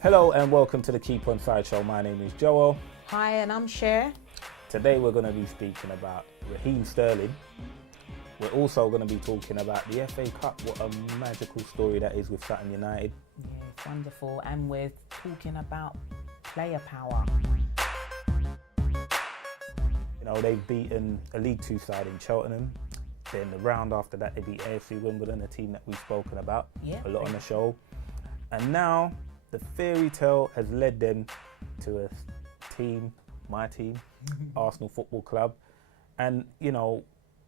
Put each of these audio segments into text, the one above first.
Hello and welcome to the Keep Onside show. My name is Joel. Hi, and I'm Cher. Today we're going to be speaking about Raheem Sterling. We're also going to be talking about the FA Cup. What a magical story that is with Sutton United. Yeah, it's wonderful. And we're talking about player power. You know, they've beaten a League Two side in Cheltenham. Then the round after that, they beat AFC Wimbledon, a team that we've spoken about a lot on the show. And now the fairy tale has led them to a team, my team, Arsenal Football Club. And, you know,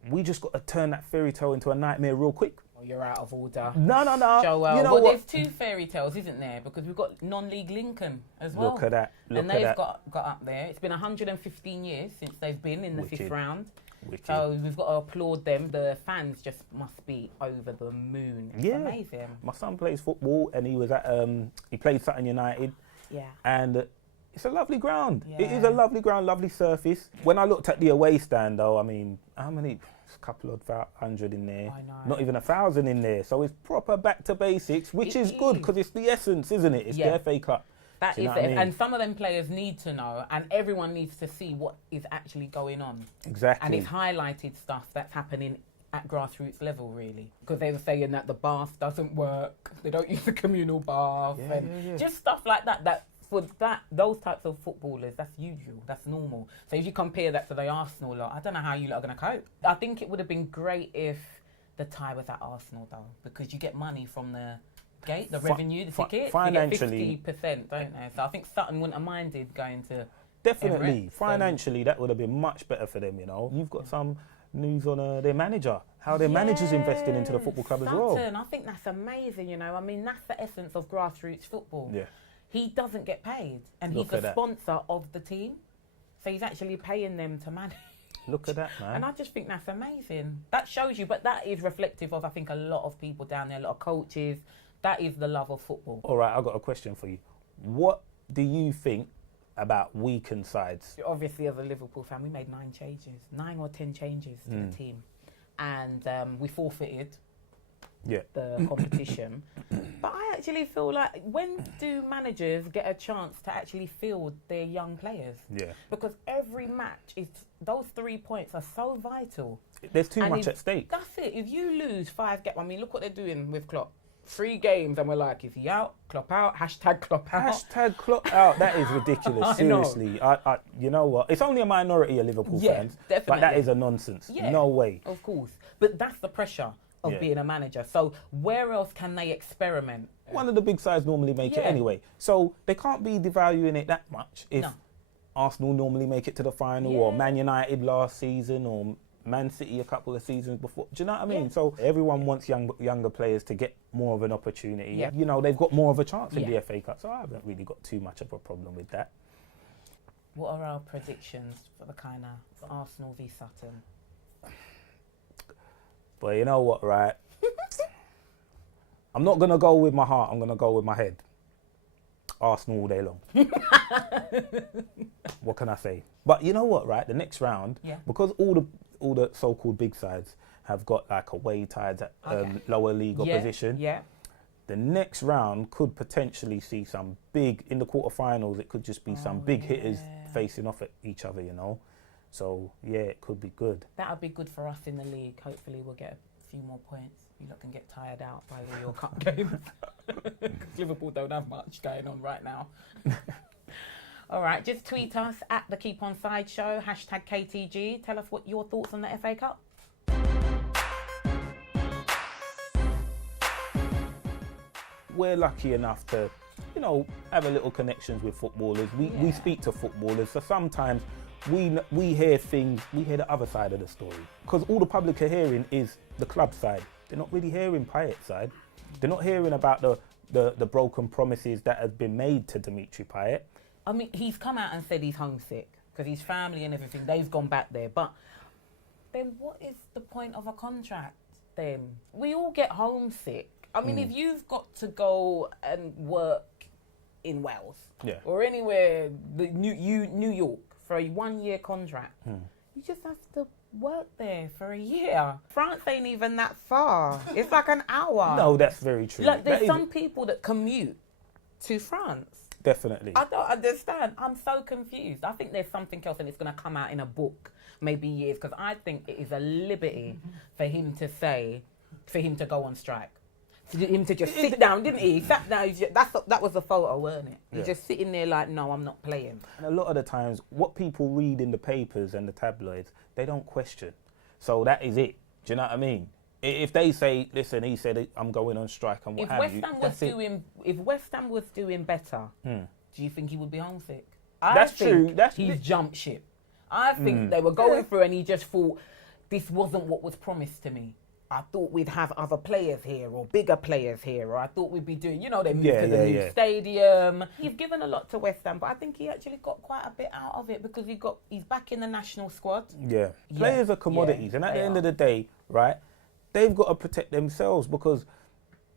we just got to turn that fairy tale into a nightmare real quick. Oh, you're out of order. No. Joel, you know well, what? there's two fairy tales, isn't there? Because we've got non-league Lincoln as well. Look at that. And they've got up there. It's been 115 years since they've been in the fifth round. So we've got to applaud them. The fans just must be over the moon. It's amazing. My son plays football and he was at he played Sutton United. Yeah. And it's a lovely ground. Yeah. It is a lovely ground, lovely surface. When I looked at the away stand though, I mean, how many? There's a couple of hundred in there. I know. Not even 1,000 in there. So it's proper back to basics, which is good because it's the essence, isn't it? It's the FA Cup. That is it. I mean? And some of them players need to know, and everyone needs to see what is actually going on. Exactly. And it's highlighted stuff that's happening at grassroots level, really. Because they were saying that the bath doesn't work, they don't use the communal bath, just stuff like that. For those types of footballers, that's usual, that's normal. So if you compare that to the Arsenal lot, I don't know how you lot are going to cope. I think it would have been great if the tie was at Arsenal, though, because you get money from the gate, the revenue, the tickets. Financially, you get 50%, don't they? So I think Sutton wouldn't have minded going to definitely. Emirates, financially, that would have been much better for them, you know. You've got some news on their manager, how their manager's investing into the football club Sutton, as well. I think that's amazing, you know. I mean, that's the essence of grassroots football. Yeah. He doesn't get paid, and he's a sponsor of the team, so he's actually paying them to manage. Look at that, man. And I just think that's amazing. That shows you, but that is reflective of, I think, a lot of people down there, a lot of coaches. That is the love of football. All right, I've got a question for you. What do you think about weakened sides? Obviously, as a Liverpool fan, we made 9 or 10 changes to the team. And we forfeited the competition. But I actually feel like, when do managers get a chance to actually field their young players? Yeah. Because every match, those 3 points are so vital. There's too much at stake. That's it. If you lose 5 games, I mean, look what they're doing with Klopp. 3 games and we're like, is he out? Klopp out? Hashtag Klopp out. Hashtag Klopp out. That is ridiculous. Seriously. I you know what? It's only a minority of Liverpool fans. Definitely. But that is a nonsense. Yeah, no way. Of course. But that's the pressure of being a manager. So where else can they experiment? One of the big sides normally make it anyway. So they can't be devaluing it that much if Arsenal normally make it to the final or Man United last season or Man City a couple of seasons before. Do you know what I mean? So everyone wants younger players to get more of an opportunity. Yeah. You know, they've got more of a chance in the FA Cup. So I haven't really got too much of a problem with that. What are our predictions for the kind of Arsenal v Sutton? But you know what, right? I'm not going to go with my heart. I'm going to go with my head. Arsenal all day long. What can I say? But you know what, right? The next round, because all the so-called big sides have got like away ties at lower league opposition. Yeah. The next round could potentially see some big, in the quarterfinals, it could just be some big hitters facing off at each other, you know. So, it could be good. That would be good for us in the league. Hopefully we'll get a few more points. You lot can get tired out by the World Cup games. Because Liverpool don't have much going on right now. All right, just tweet us at the Keep Onside Show, hashtag KTG. Tell us what your thoughts on the FA Cup. We're lucky enough to, you know, have a little connections with footballers. We speak to footballers, so sometimes we hear things, we hear the other side of the story. Because all the public are hearing is the club side. They're not really hearing Taitte's side. They're not hearing about the broken promises that have been made to Dimitri Payet. I mean, he's come out and said he's homesick because his family and everything, they've gone back there. But then what is the point of a contract then? We all get homesick. I mean, if you've got to go and work in Wales or anywhere, New York, for a 1-year contract, you just have to work there for a year. France ain't even that far. It's like an hour. No, that's very true. Like, there's some people that commute to France. definitely. I don't understand. I'm so confused. I think there's something else and it's going to come out in a book, maybe years, because I think it is a liberty for him to go on strike. For him to just sit down, didn't he? He sat down. That was the photo, weren't it? He's just sitting there like, no, I'm not playing. And a lot of the times, what people read in the papers and the tabloids, they don't question. So that is it. Do you know what I mean? If they say, listen, he said I'm going on strike and what have you, that's it. If West Ham was doing better, do you think he would be homesick? That's true. He's jumped ship. I think they were going through and he just thought, this wasn't what was promised to me. I thought we'd have other players here or bigger players here, or I thought we'd be doing, they moved to the new stadium. He's given a lot to West Ham, but I think he actually got quite a bit out of it because he's back in the national squad. Yeah. Players are commodities, and at the end of the day, right, they've got to protect themselves because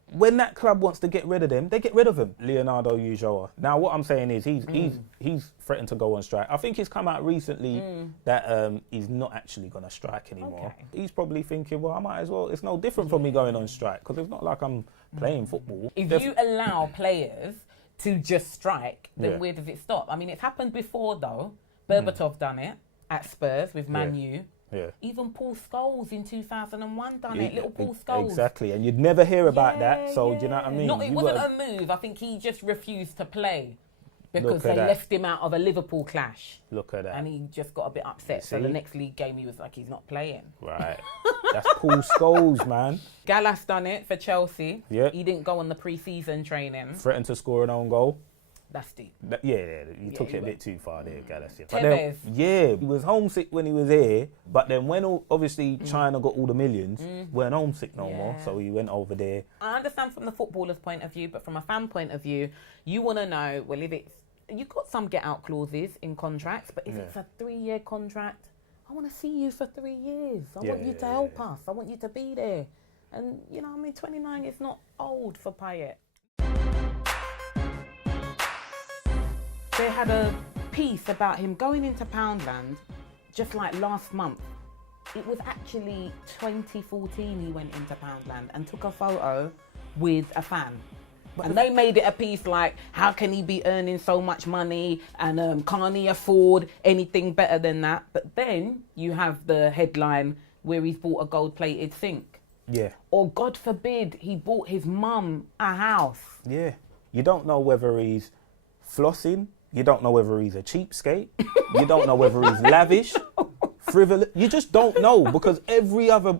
when that club wants to get rid of them, they get rid of him. Leonardo Ulloa. Now, what I'm saying is he's threatened to go on strike. I think it's come out recently that he's not actually going to strike anymore. Okay. He's probably thinking, well, I might as well. It's no different from me going on strike because it's not like I'm playing football. If you allow players to just strike, then where does it stop? I mean, it's happened before, though. Berbatov done it at Spurs with Man U. Yeah. Even Paul Scholes in 2001 done it, little Paul Scholes. Exactly, and you'd never hear about that, so do you know what I mean? It wasn't a move, I think he just refused to play because they left him out of a Liverpool clash. Look at that. And he just got a bit upset, so the next league game he was like, he's not playing. Right. That's Paul Scholes, man. Gallas done it for Chelsea. Yeah. He didn't go on the pre-season training. Threatened to score an own goal. That's deep. You took it a bit too far there, Galaxy. He was homesick when he was here, but then when obviously China got all the millions, weren't homesick no more, so he went over there. I understand from the footballer's point of view, but from a fan point of view, you want to know, well, if it's, you've got some get-out clauses in contracts, but if it's a 3-year contract, I want to see you for 3 years. I want you to help us. I want you to be there. And, 29 is not old for Taitte. They had a piece about him going into Poundland just like last month. It was actually 2014 he went into Poundland and took a photo with a fan. And they made it a piece like, how can he be earning so much money and can't he afford anything better than that? But then you have the headline where he's bought a gold-plated sink. Yeah. Or God forbid, he bought his mum a house. Yeah. You don't know whether he's flossing. You don't know whether he's a cheapskate. You don't know whether he's lavish, frivolous. You just don't know because every other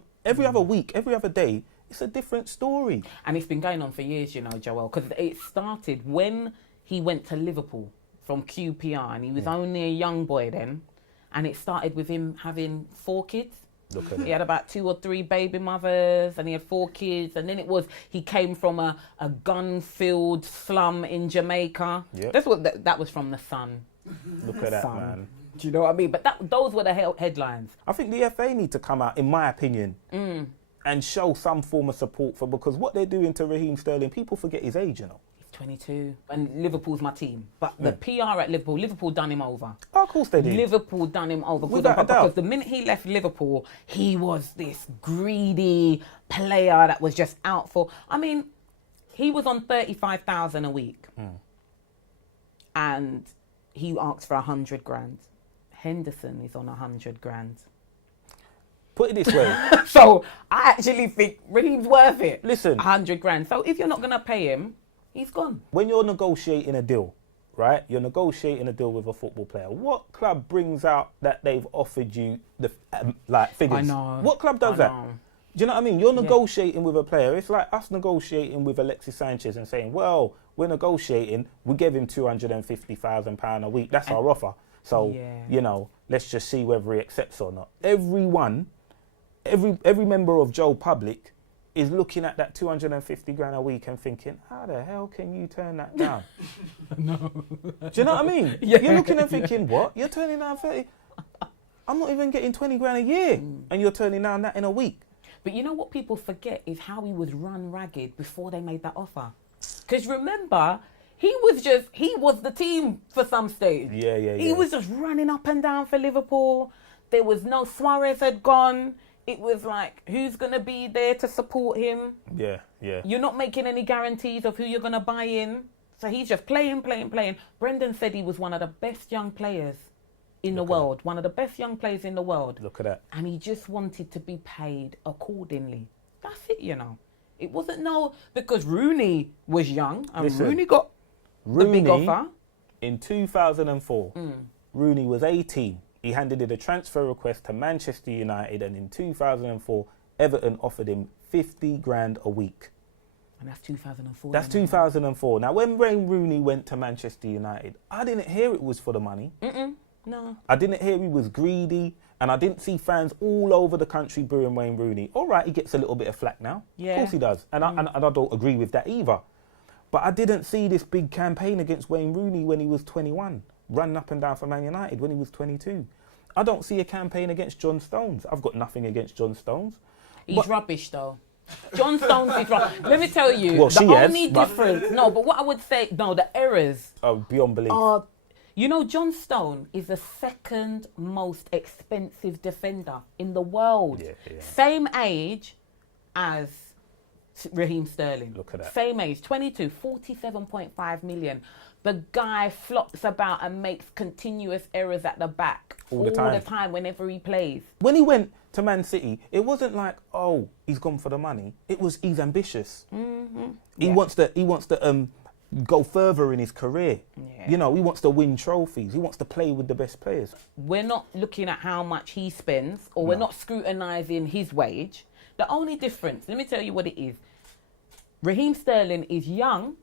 week, every other day, it's a different story. And it's been going on for years, Joel, because it started when he went to Liverpool from QPR and he was only a young boy then. And it started with him having 4 kids. Look at he had about 2 or 3 baby mothers and he had 4 kids. And then he came from a gun-filled slum in Jamaica. Yep. That's what that was from The Sun. Look at that, man. Do you know what I mean? But those were the headlines. I think the FA need to come out, in my opinion, and show some form of support because what they're doing to Raheem Sterling, people forget his age, 22. And Liverpool's my team. But the PR at Liverpool done him over. Oh, of course they did. Liverpool done him over. Because the minute he left Liverpool, he was this greedy player that was just out for... I mean, he was on 35,000 a week. And he asked for 100 grand. Henderson is on 100 grand. Put it this way. So I actually think Raheem's worth it. Listen. 100 grand. So if you're not going to pay him, he's gone. When you're negotiating a deal, right? You're negotiating a deal with a football player. What club brings out that they've offered you the figures? I know. What club does that? Do you know what I mean? You're negotiating with a player. It's like us negotiating with Alexis Sanchez and saying, well, we're negotiating. We gave him £250,000 a week. That's our offer. So, let's just see whether he accepts or not. Every member of Joe Public is looking at that 250 grand a week and thinking, how the hell can you turn that down? No. Do you know what I mean? You're looking and thinking, what? You're turning down 30? I'm not even getting 20 grand a year and you're turning down that in a week. But you know what people forget is how he was run ragged before they made that offer. Because remember, he was the team for some stage. He was just running up and down for Liverpool. There was no Suarez had gone. It was like, who's going to be there to support him? Yeah. You're not making any guarantees of who you're going to buy in. So he's just playing. Brendan said he was one of the best young players in the world. One of the best young players in the world. Look at that. And he just wanted to be paid accordingly. That's it, you know. It wasn't because Rooney was young and Rooney got the big offer. In 2004, Rooney was 18. He handed in a transfer request to Manchester United, and in 2004, Everton offered him 50 grand a week. And that's 2004. That's 2004. Now, when Wayne Rooney went to Manchester United, I didn't hear it was for the money. No. I didn't hear he was greedy, and I didn't see fans all over the country booing Wayne Rooney. All right, he gets a little bit of flack now. Yeah. Of course he does. And I don't agree with that either. But I didn't see this big campaign against Wayne Rooney when he was 21, running up and down for Man United when he was 22. I don't see a campaign against John Stones. I've got nothing against John Stones. He's rubbish, though. John Stones is rubbish. Let me tell you, Well, the only difference... No, but what I would say... No, the errors... Oh, beyond belief. You know, John Stone is the second most expensive defender in the world. Yeah. Same age as Raheem Sterling. Look at that. Same age, 22, 47.5 million. The guy flops about and makes continuous errors at the back. All the time, whenever he plays. When he went to Man City, it wasn't like, oh, he's gone for the money. It was he's ambitious. He wants to go further in his career. Yeah. You know, he wants to win trophies. He wants to play with the best players. We're not looking at how much he spends, or we're not scrutinising his wage. The only difference, let me tell you what it is. Raheem Sterling is young,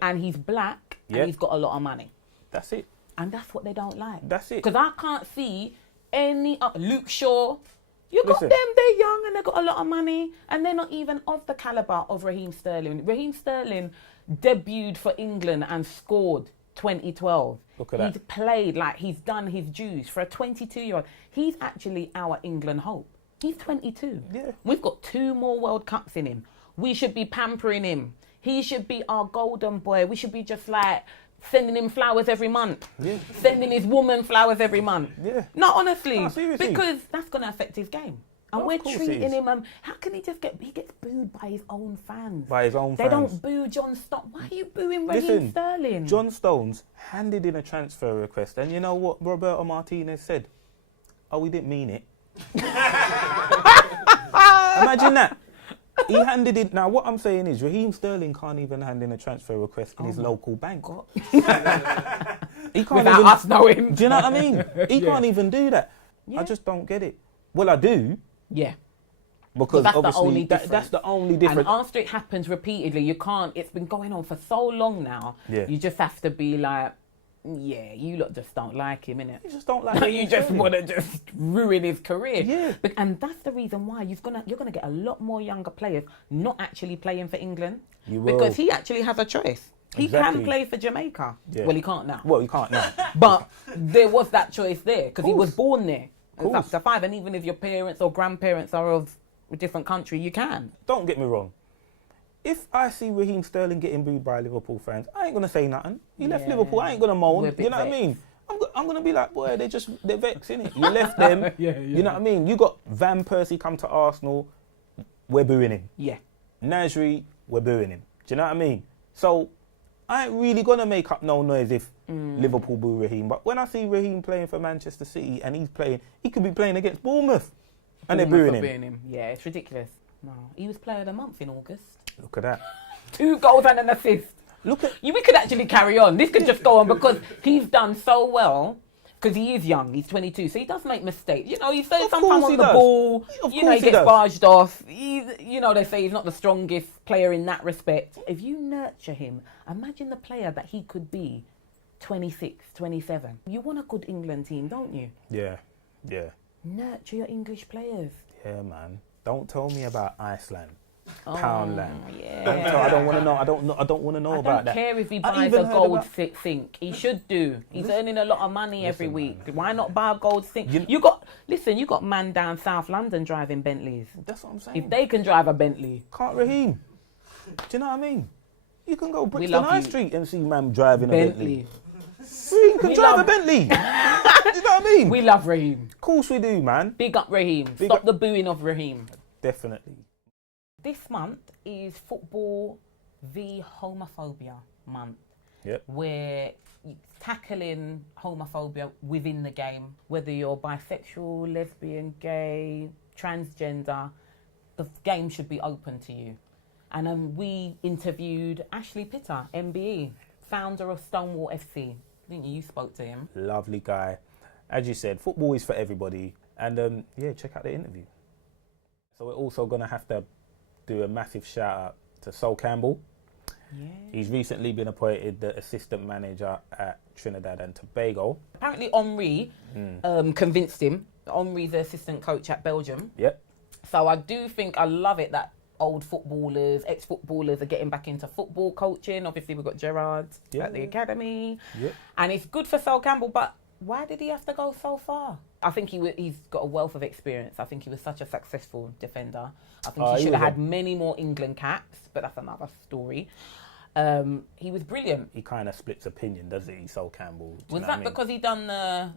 and he's black, and he's got a lot of money. That's it. And that's what they don't like. That's it. Because I can't see any... Luke Shaw, you got them, they're young and they got a lot of money, and they're not even of the calibre of Raheem Sterling. Raheem Sterling debuted for England and scored 2012. Look at that. He's played, like, he's done his dues. For a 22-year-old, he's actually our England hope. He's 22. Yeah. We've got 2 more World Cups in him. We should be pampering him. He should be our golden boy. We should be just like sending him flowers every month. Yeah. Sending his woman flowers every month. Yeah. No, honestly. No, seriously. Because that's going to affect his game. And we're treating him, how can he just he gets booed by his own fans. By his own fans. They don't boo John Stones. Why are you booing Raheem Sterling? John Stones handed in a transfer request, and you know what Roberto Martinez said? Oh, we didn't mean it. Imagine that. He handed in. Now, what I'm saying is, Raheem Sterling can't even hand in a transfer request in his local bank. He can't Without us knowing. Do you know what I mean? He can't even do that. I just don't get it. Well, I do. Yeah. Because that's obviously that's the only difference. And after it happens repeatedly, you can't. It's been going on for so long now. Yeah. You just have to be like, yeah, you lot just don't like him, innit? You just don't like him. You just want to just ruin his career. Yeah. And that's the reason why you're gonna get a lot more younger players not actually playing for England. You will. Because he actually has a choice. He can play for Jamaica. Yeah. Well, he can't now. Well, he can't now. But there was that choice there because he was born there. It's up to 5, and even if your parents or grandparents are of a different country, you can. Don't get me wrong. If I see Raheem Sterling getting booed by Liverpool fans, I ain't gonna say nothing. He left Liverpool. I ain't gonna moan. You know what I mean? I'm gonna be like, boy, they're vexed, innit? You left them. You know what I mean? You got Van Persie come to Arsenal, we're booing him. Yeah. Nasri, we're booing him. Do you know what I mean? So I ain't really gonna make up no noise if Liverpool boo Raheem. But when I see Raheem playing for Manchester City and he could be playing against Bournemouth and they're booing him. Yeah, it's ridiculous. No, he was player of the month in August. Look at that. 2 goals and an assist. Look at we could actually carry on. This could just go on because he's done so well. Because he is young, he's 22, so he does make mistakes. You know, he's sometimes on the ball. You know, he gets barged off. You know, they say he's not the strongest player in that respect. If you nurture him, imagine the player that he could be 26, 27. You want a good England team, don't you? Yeah. Nurture your English players. Yeah, man. Don't tell me about Iceland. Poundland. Yeah. I don't want to know. I don't want to know about that. I don't care if he buys a gold sink. He should do. He's earning a lot of money every week. Man. Why not buy a gold sink? You got man down South London driving Bentleys. That's what I'm saying. If they can drive a Bentley, can't Raheem? Do you know what I mean? You can go Brixton High Street and see man driving a Bentley. Raheem can drive a Bentley. Do you know what I mean? We love Raheem. Of course we do, man. Big up Raheem. Stop the booing of Raheem. Definitely. This month is Football v Homophobia month. where tackling homophobia within the game, whether you're bisexual, lesbian, gay, transgender, the game should be open to you. And we interviewed Ashley Pitter, MBE, founder of Stonewall FC. Didn't you? You spoke to him. Lovely guy. As you said, football is for everybody. And check out the interview. So we're also going to have to do a massive shout out to Sol Campbell. Yeah. He's recently been appointed the assistant manager at Trinidad and Tobago. Apparently Henri convinced him. Henri's the assistant coach at Belgium. Yep. So I love it that old footballers, ex-footballers are getting back into football coaching. Obviously we've got Gerard at the academy. Yep. And it's good for Sol Campbell, but why did he have to go so far? I think he's got a wealth of experience. I think he was such a successful defender. I think he should have had many more England caps, but that's another story. He was brilliant. He kind of splits opinion, doesn't he, Sol Campbell? Was that because he done the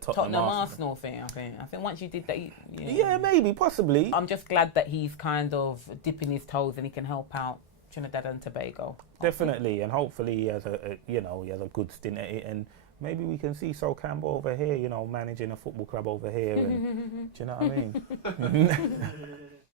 Tottenham Arsenal thing, I think once you did that... Yeah, maybe, possibly. I'm just glad that he's kind of dipping his toes and he can help out Trinidad and Tobago. Definitely, and hopefully he has he has a good stint at it, and maybe we can see Sol Campbell over here, managing a football club over here. And, do you know what I mean?